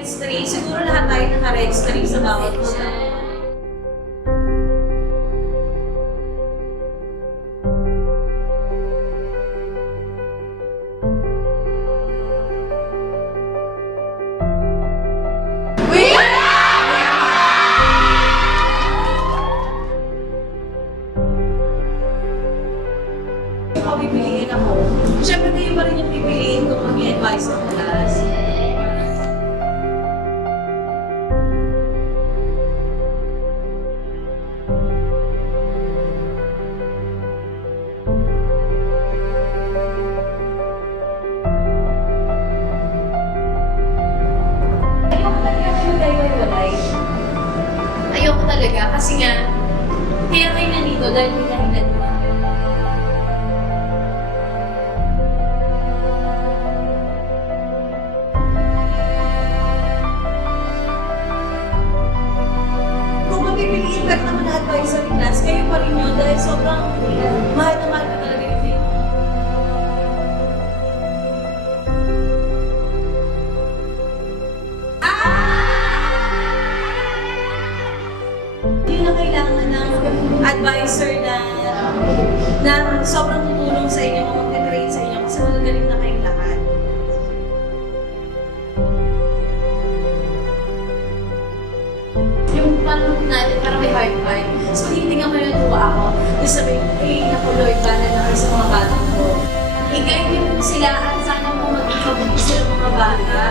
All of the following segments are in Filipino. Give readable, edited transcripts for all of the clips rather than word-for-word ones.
naka-registry. Siguro lahat tayo naka-registry sa bawat isa. Kung pipiliin ako, syempre kayo pa rin yung pipiliin kung mag-i-advise ng class. Ayoko talaga kayo magkahiwalay. Ayoko talaga kasi nga, kaya kayo nandito dahil may dahilan mo. Pipiliin ka naman na advisory class, kayo pa rin yun dahil sobrang mahal na mahal ka talaga yung film. Hindi na kailangan ng advisor na sobrang tutulong sa inyo, mag-train sa inyo kasi magagaling na kayong lahat. Yung panunod natin, parang may hard fight. So, titingnan ko yung tuwa ako. Tapos sabihin, naku Lord, bala na kayo sa mga bata ko. I-guide niyo po sila at sana po mag-ikabuti sila mga bata.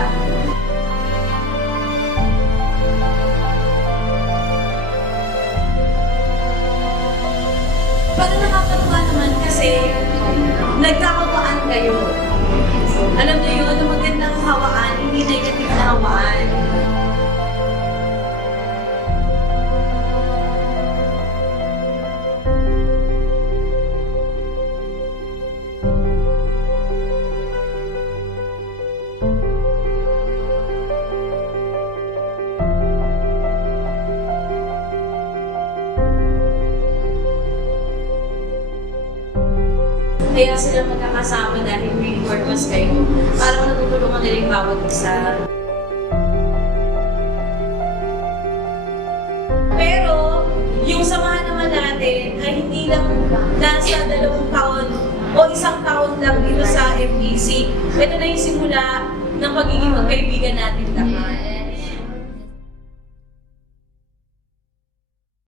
Para nakakatuwa naman kasi nagkakawaan kayo. Alam niyo yun, na magandang hawaan, hindi negative na hawaan. Kaya sila magkakasama dahil may purpose kayo. Parang natutulungan nila yung bawat isa. Pero, yung samahan naman natin ay hindi lang nasa 2 taon o 1 taon lang dito sa MPC. Ito na yung simula ng pagiging magkaibigan natin lahat.